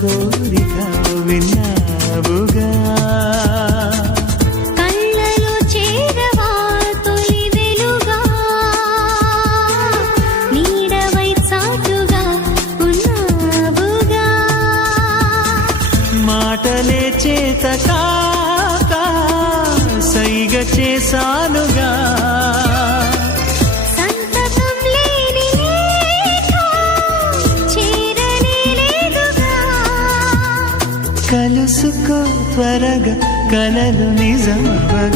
కోరిక విన్నావుగా. కళ్ళలో చేరవా తొలి వెలుగా, నీడవై చాటుగా ఉన్నావుగా. మాటలే చేత కాక సైగ చేశానుగా. కలుసుకో త్వరగా కలలు నిజమవగా.